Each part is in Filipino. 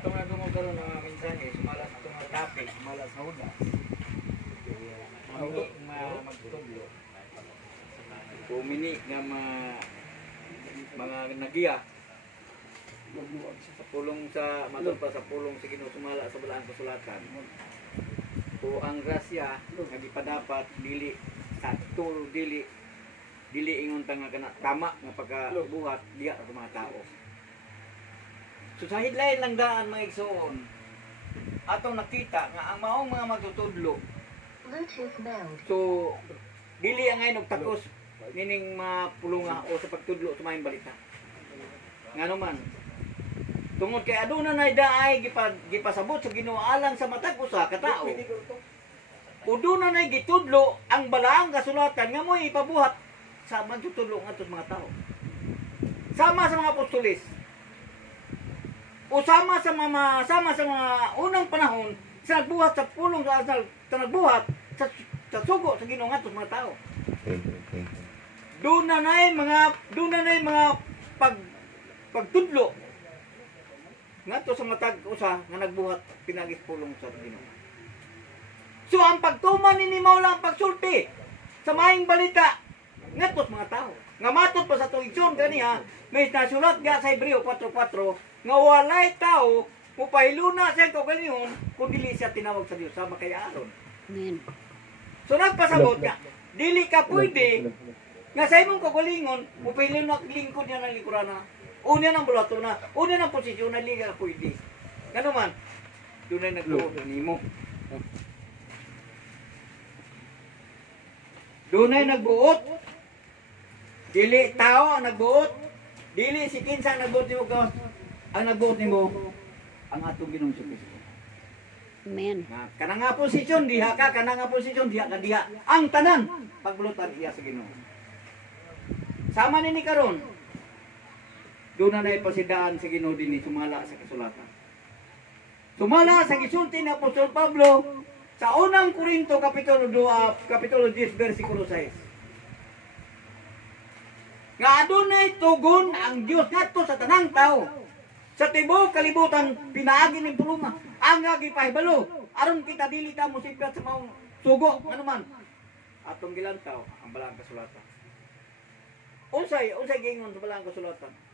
atong nga gumagaro na minsan eh, sumala sa itong mga topic, sumala sa hudas. Mini nga magtudlo. Mini nga mga nagiya. Sa pulong sa matod pa sa pulong sa Ginoo sumala sa balaang kasulatan. O ang grasya nga gipadapat dili sa tulo dili ingon ta nga kana tama nga pagkabuhat diya sa mga tao. So sa headline lang daan mga igsoon atong nakita nga ang maong mga magtutudlo. So dili ang ngayon takos nining mapulunga o sa pagtudlo sa maayong balita. Ngano man tungod kay aduna nay daay gipasabot sa Ginoo alang sa matag usa ka tawo. Uduna nay gitudlo ang balaang kasulatan nga mo'y ipabuhat sa magtutudlo ngadto mga tawo. Sama sa mga apostoles. O sama sa mga unang panahon sa nagbuhat sa pulong sa nagbuhat sa sugo sa Ginoo ngadto mga tawo. Doon na nay mga pagtudlo ngadto sa matag usa nga nagbuhat pinagis pulong sa Ginoo. So ang pagtuman ni mao lang pagsulti sa maayong balita ngadto sa mga tao. Nga matud pa sa tuigson kaniya may nasulat nga sa Hebreo 4:4 nga walay tao mupahiluna sa kaugalingon kun dili siya tinawag sa Dios sama kay Aaron. Amen. So nagpasabot nga dili ka pwede nga sa imong kaugalingon mupahiluna lingkod niya ng likurana. Una ng bulato na, una ng posisyon na liga pwede. Gano man, doon ay nagbuot nimo. Doon ay nagbuot. Dili tao ang nagbuot. Dili si kinsa ang nagbuot nimo ka. Ang nagbuot nimo ang atong Ginoong Kristo. Amen. Kana nga posisyon diha ka, kana nga posisyon diha ka diha. Ang tanan pagbulutan iya sa Ginoo. Sama ni karon. Doon na naipasidaan sa Ginoo dinhi sumala sa kasulatan. Sumala sa gisulti ni Apostol Pablo sa unang Korinto kapitulo 10 bersikulo 6. Nga adunay tugon ang Dios ngadto sa tanang tao. Sa tibuok kalibutan pinaagi ning pulunga ang gipahibalo aron kita dili ta mosipyat sa maong sugo ano man. Atong gilantaw ang balaang kasulatan. Unsay gingon sa balaang kasulatan?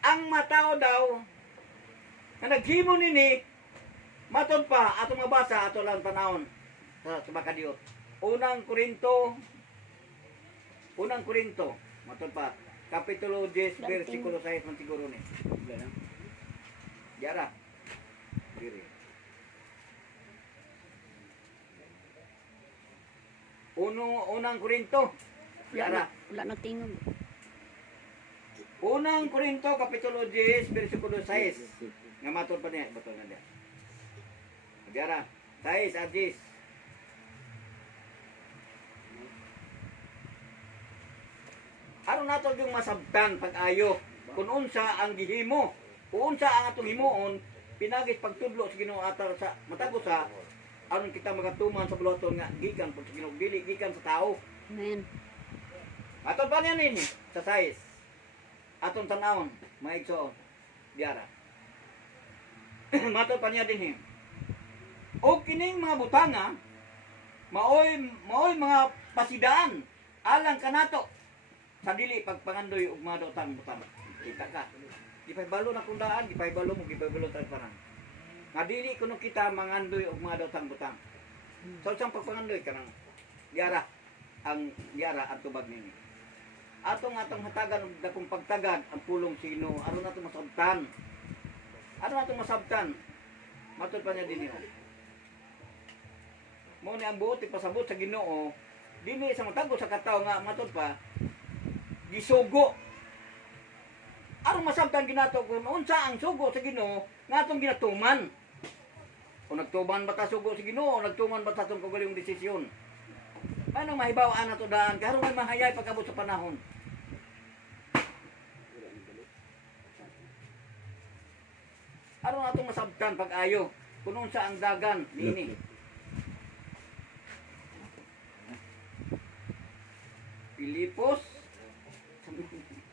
Ang matao daw na naghimo nini matod pa atong mabasa ato lang tanawon sa makadiot. Unang Korinto matod pa kapitulo 10 bersikulo 6 man siguro ni. Diara. Diri. Unang Korinto. Diara. Wala na tingog. Unang Korinto kapitulo 10 bersikulo 6. Nga matod pa niya bato na diya. Diara, 6 at 10. Aron nato yung masabtan pag-ayo kung unsa ang gihimo, kung unsa ang atong himuon pinagis pagtudlo sa Ginoo atar sa matagos sa aron kita magatuman sa buluton nga gikan pag sa Ginoo dili gikan sa tao. Amen. Atong pa niya nini sa 6. Atong tanawon, maigsoon. Diara. Matod pa niya din o kining mga butanga maoy mga pasidaan alang kanato sa dili pagpangandoy og mga butang. Kita ka. Gipahibalo na kundaan, gipahibalo tag parang. Nga dili kuno kita mangandoy og mga butang. So sang pagpangandoy kanang diara ang diara at tubag nini. Atong hatagan og dakong pagtagad ang pulong sino aron nato masabtan. Ano natong masabtan? Matod pa niya din yun. Mo ni ang buot ipasabot sa Ginoo, dili sa matagos sa katawo nga matod pa gisugo. Aron masabtan ginato kung unsa ang sugo sa Ginoo nga atong ginatuman. Kung nagtuman ba ta sugo sa Ginoo o nagtuman ba ta atong kaugalingong desisyon? Anong mahibaw-an nato daan karon may mahayay pagabot sa panahon. Aron atong masabtan pag-ayo kung unsa ang dagan niini. Pilipos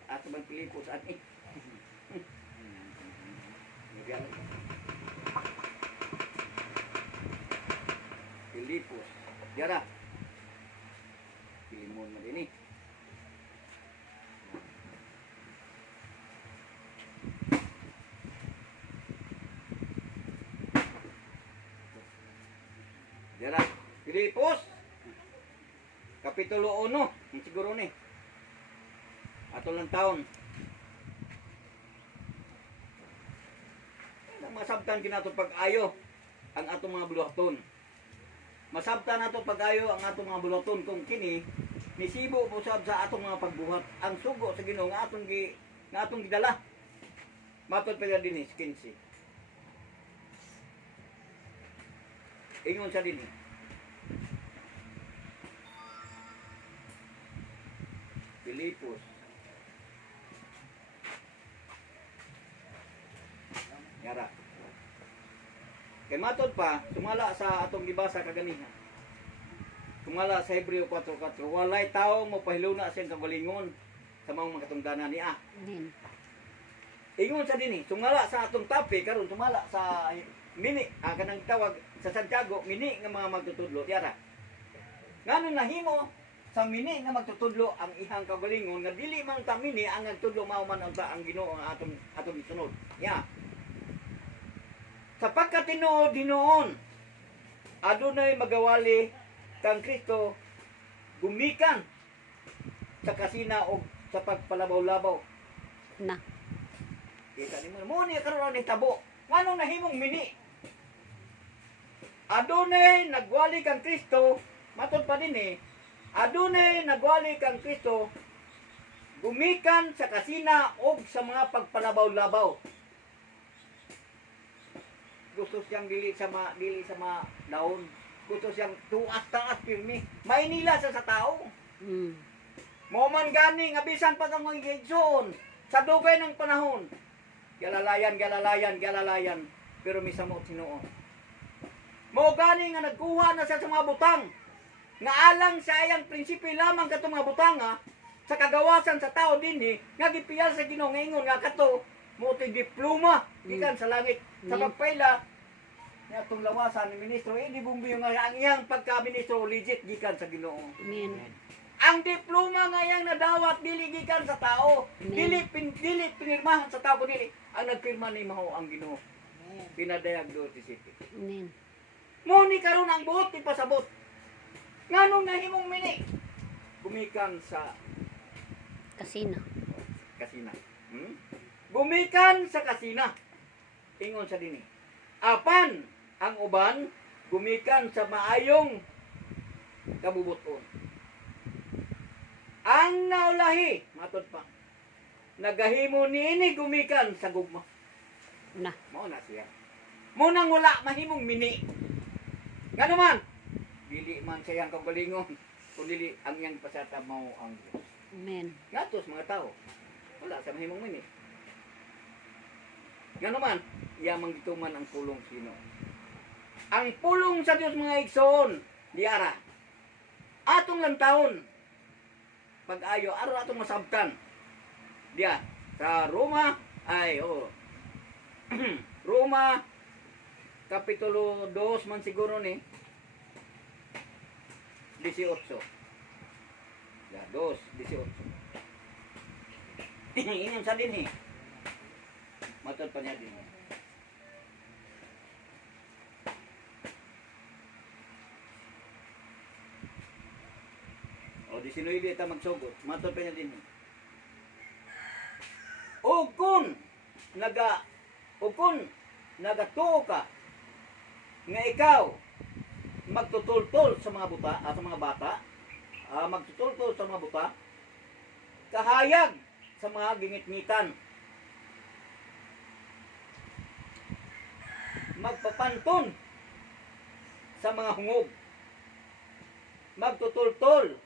ato bang Pilipos ani? Yan. Pilipos. Diara. Pilimon mo din eh. Diara. Pilipos. Kapitulo 1. Siguro ni. Ato lang taon. Masabtan kinato pag-ayo ang atong mga buluhaton. Masabtan nato pag-ayo ang atong mga buluhaton kung kini nisibo po sa atong mga pagbuhat. Ang sugo sa Ginoo nga atong gidala. Matod pa dinhi 15. Ingon sa dinhi. Pilipos. Yara. Kay matod pa, sumala sa atong gibasa kaganiha. Sumala sa Hebreo 4:4, walay tao mo pahiluna siyang kagalingon sa mga katungdanan niya. Amen. Ingon sa dinhi, sumala sa atong topic karon sumala sa mini, kanang tawag sa Santiago, mini nga mga magtutudlo yara. Ngano nahimo sa mini nga magtutudlo ang ihang kagalingon nga dili man ta mini ang nagtudlo mao man ang Ginoo ang atong sunod. Ya. Sapagkat tinuod dinoon, adunay magawali kang Kristo gumikan sa kasina o sa pagpalabaw-labaw. Na. Kita ni mo ni karon ni tabo. Nganong nahimong mini? Adunay nagwali kang Kristo, matod pa din eh. Adunay nagwali kang Kristo gumikan sa kasina o sa mga pagpalabaw-labaw. Gusto siyang dili sa daon. Gusto siyang tuas-taas pirmi. Maynila sa tao. Mo man gani nga bisan pa kang mga igsoon sa dugay ng panahon. Galalayan. Pero misamo Ginoo. Mo gani nga nagkuha na siya sa mga butang. Nga alang sa ayang prinsipyo lamang katong mga butang sa kagawasan sa tao dinhi nga gipiyal sa Ginoo nga ingon nga kato mo diploma gikan sa langit sa pagpayla niya itong lawasan ni ministro di bumbiyo nga ang iyang pagka-ministro legit gikan sa Ginoo. Amen. Ang diploma nga iyang nadawat dili gikan sa tao. Dili pinirmahan sa tao dili. Ang nagpirma ni mao ang Ginoo. Pinadayag do ti City. Amen. Mo ni karon ang buot ipasabot. Nganong nahimong mini? Gumikan sa Kasina. kasina. Gumikan sa kasina. Ingon sa dinhi. Apan ang uban gumikan sa maayong kabubuton. Ang naulahi, matod pa. Nagahimo niini gumikan sa gugma. Na. Mao na siya. Mo nang wala mahimong mini. Nga naman, dili man siyang kagalingon, kundi ang iyang pasata mao ang Diyos. Amen. Gatos mga tao. Wala sa mahimong mini. Nga naman, iyamang gituman ang pulong sino. Ang pulong sa Diyos mga igsoon, diara. Atong lantawon. Pag-ayo, araw atong masabtan. Diya, sa Roma, Roma, Kapitulo 2 man siguro ni 18. Ya, 2:18. Ingon sa din eh. Matod pa niya din. O, 19 ita magsugot. Matod pa niya din eh. O kung nagatuo ka nga ikaw magtutultol sa mga buta sa mga bata, magtutultol sa mga buta, kahayag sa mga gingit-ngitan, magpapanton sa mga hungog, magtutultol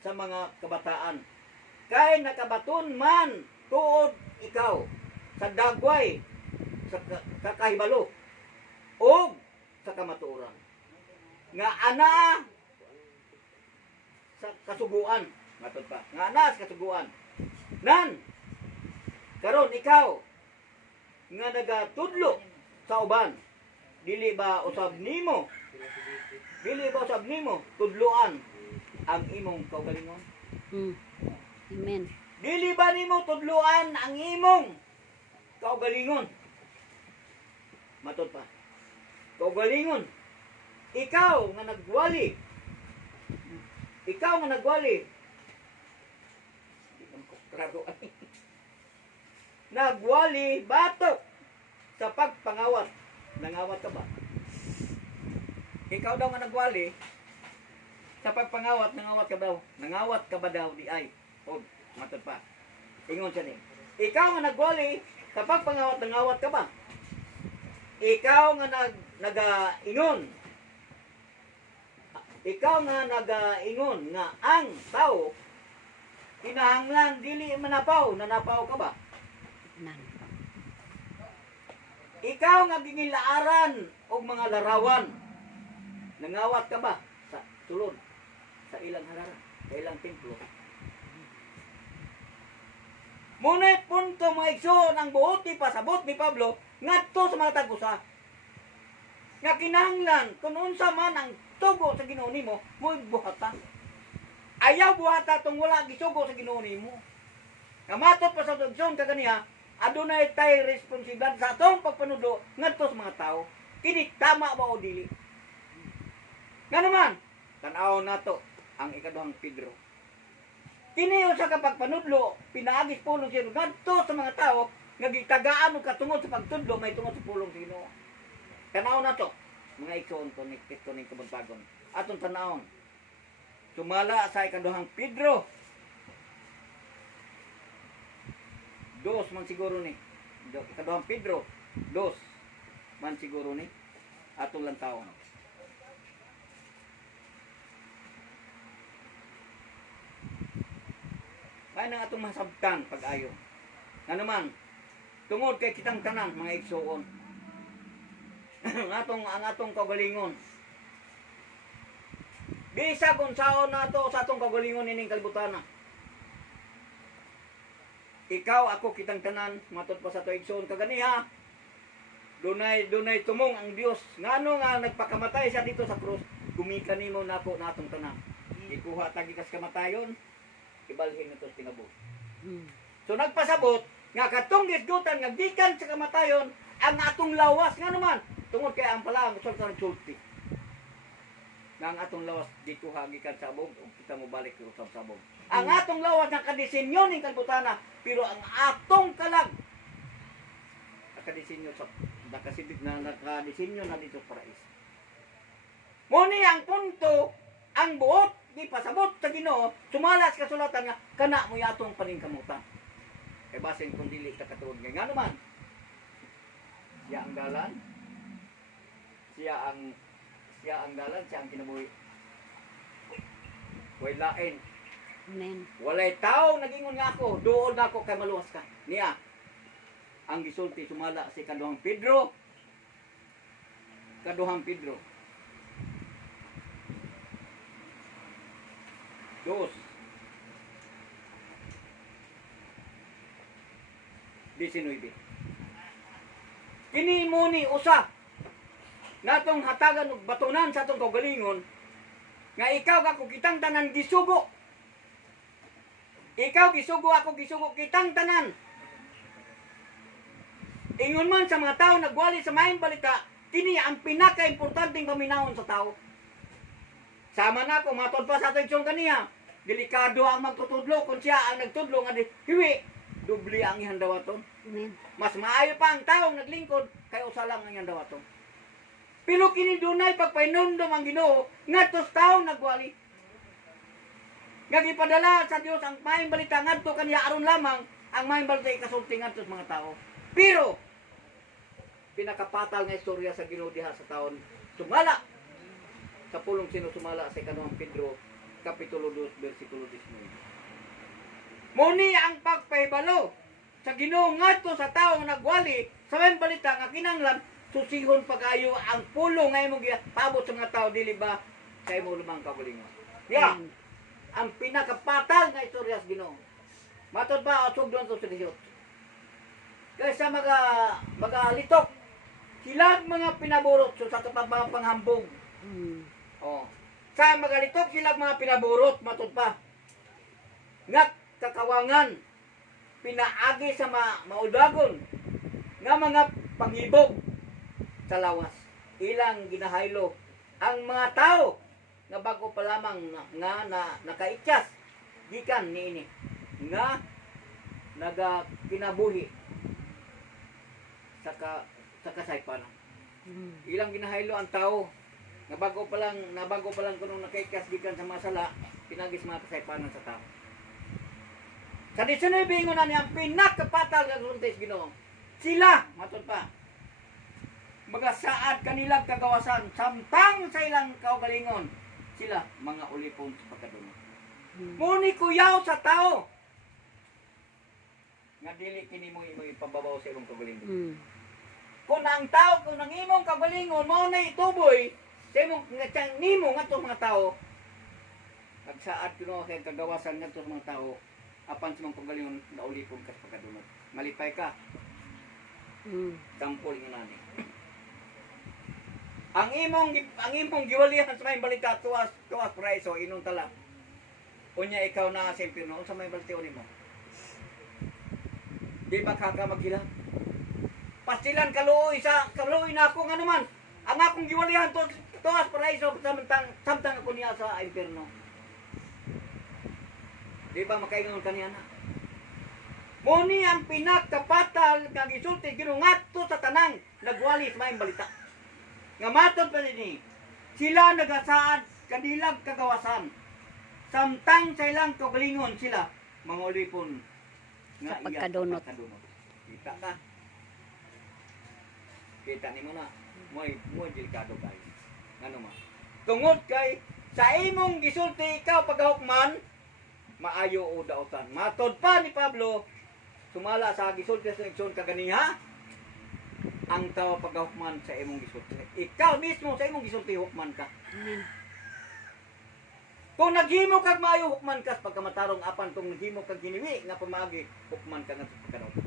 sa mga kabataan, kay nakabaton man tuod ikaw sa dagway, sa kakahibalo, o sa kamatuoran, nga ana sa kasuguan, matod pa, nga ana sa kasuguan, nan karon ikaw nga nagatudlo sa uban. Dili ba usab nimo? Dili ba usab nimo tudloan ang imong kaugalingon? Mm. Amen. Dili ba nimo tudloan ang imong kaugalingon? Matod pa. Kaugalingon. Ikaw nga nagwali. Ikaw nga nagwali. Di man ko klaro. Nagwali batok sa pagpangawat. Nangawat ka ba? Ikaw daw nga nagwali sa pagpangawat, nangawat ka daw. Nangawat ka ba daw di ay? O, matod pa. Ingon siya ni. Ikaw nga nagwali sa pagpangawat, nangawat ka ba? Ikaw nga nagaingon. Ikaw nga nagaingon nga ang tao kinahanglan dili manapaw, nanapaw ka ba? Nan. Ikaw nga gingilaaran og mga larawan. Nangawat ka ba sa sulod sa ilang halaran, sa ilang templo? Munay punto mga igsoon ang buot ni pasabot ni Pablo ngadto sa mga tag-usa. Nga kinahanglan kung unsa man ang tugo sa Ginoo nimo, mo buhata. Ayaw buhata tong wala gisugo sa Ginoo nimo. Nga matot pa sa igsoon kaganiya, adunay tay responsibilidad sa atong pagpanudlo ngadto sa mga tao. Kini tama ba o dili? Nga naman, tan-aw nato ang ikaduhang Pedro. Kini usa ka pagpanudlo, pinaagis pulong siya ngadto sa mga tao nga gitagaan og katungod sa pagtudlo may tungod sa pulong sa Ginoo. Tanaw na to, mga igsoon ko ni Kristo ning kabuntagon. Atong tanawon. Sumala sa ikaduhang Pedro. 2 man siguro ni. Ikaduhang Pedro, 2 man siguro ni. Atong lantawon. Kaya nang atong masabtan pag-ayo. Nga naman, tungod kay kitang tanan mga igsoon. ang atong kaugalingon. Bisag unsaon nato sa atong kaugalingon ining kalbutana. Ikaw ako kitang tanan matod pa sa to igsoon kaganiha. Dunay tumong ang Dios. Ngano nga nagpakamatay siya dito sa krus, gumikan nimo nako natong tanan. Ikuha tagi kas kamatayon, ibalhin nito tinabot. So nagpasabot nga katong gisgutan nga gikan sa kamatayon ang atong lawas nga naman tungod kay ang pala ang sultan sulti. Nga ang atong lawas dito gikan sa abog o kita mo balik sa sabog. Ang atong lawas nga kadisenyo ning kalbutana pero ang atong kalag nakadisenyo sa nakadisenyo na dito sa parais. Muni ang punto ang buot di pasabot sa Ginoo sumalas kasulatan nga kana mo yatong paningkamutan. Kay basin kung dili ka katuod nga naman. Siya ang dalan. Siya ang dalan, siya ang kinabuhi. Way lain. Amen. Walay tao nagingon nga ako, duol na ako kay maluwas ka. Niya. Ang gisulti sumala si kaduhang Pedro. Kaduhang Pedro. 2. 19. Kini mo ni usa natong hatagan og batunan sa atong kaugalingon nga ikaw ako kitang tanan gisugo. Ikaw gisugo ako gisugo kitang tanan. Ingon man sa mga tao nagwali sa maayong balita, kini ang pinaka-importanteng paminahon sa tao. Sama na ko matod pa sa atong kaniya. Delikado ang magtutudlo kung siya ang nagtudlo nga hiwi dubli ang iyang dawaton. Amen. Mas maayo pa ang taong naglingkod kay usa lang ang iyang dawaton. Pero kini dunay pagpainumdum ang Ginoo ngadto sa taong nagwali. Nga gipadala sa Dios ang maayong balita ngadto kaniya aron lamang ang maayong balita ikasulti ngadto sa mga tao. Pero pinakapatal nga istorya sa Ginoo diha sa taon sumala sa pulong sinusumala sa ikaduhang Pedro kapitulo 2 bersikulo 19. Muni ang pagpahibalo sa Ginoo ngadto sa tawo nga nagwali sa maayong balita nga kinahanglan susihon pag-ayo ang pulong nga imong gipaabot sa mga tao dili ba sa imong lumang kaugalingon. Yeah. Ang pinakapatal nga istorya sa Ginoo. Matod ba atog doon sa 18. kaysa magalitok. Sila mga pinaburot so sa mga panghambog. Oh. Sa magalitok sila mga pinaburot matud pa. Nga kakawangan pinaagi sa maudagon nga mga panghibog sa lawas. Ilang ginahaylo ang mga tao nga bago pa lamang na nakaityas gikan niini nga kinabuhi sa kasaypanan. Ilang ginahaylo ang tao nga bago pa lang kuno nakaityas gikan sa mga sala pinagis mga kasaypanan sa tao. Sa 19 ingon na niyang pinakapatal nga sultis Ginoo. Sila matud pa magasaad kanilang kagawasan samtang sa ilang kaugalingon sila mga ulipon sa pagkadungo. Muni kuyaw sa tao nga dili kini mo ipababaw sa imong kaugalingon. Kung ang tao kung ang imong kaugalingon mao na ituboy sa imong nga nimo ngadto mga tao nagsaad kuno kay kagawasan ngadto sa mga tao apan sa mga kaugalingon na ulipon ka sa pagkadungo. Malipay ka. Sampol nga nani. Ang imong giwalihan sa may balita tuwas praiso inong tala. Unya ikaw na sa impierno sa may balita nimo. Di ba ka maghila? Pastilan kaluoy na ako nga naman. Ang akong giwalihan tuwas praiso samtang ako niya sa impierno. Di ba makaingon kaniya na? Muni ang pinakapatal nga gisulti Ginoo ngadto sa tanang nagwali sa may balita. Nga matod pa nini, sila nagasaad kanilang kagawasan. Samtang sa ilang kaugalingon sila, mga ulipon nga Sa pagkadunot. Kita ka? Kita ni mo na. Muy delikado kayo. Ano ma? Tungod kay, sa imong gisulti ikaw pagahukman, maayo o daotan. Matod pa ni Pablo, sumala sa gisulti sa igsoon kaganiha, ang tao pagahukman sa imong gisulti. Ikaw mismo sa imong gisulti hukman ka. Amen. Kung naghimo kag maayo hukman ka sa pagkamatarong apan kung naghimo kag giniwi nga pamagi hukman ka nga sa pagkadungo.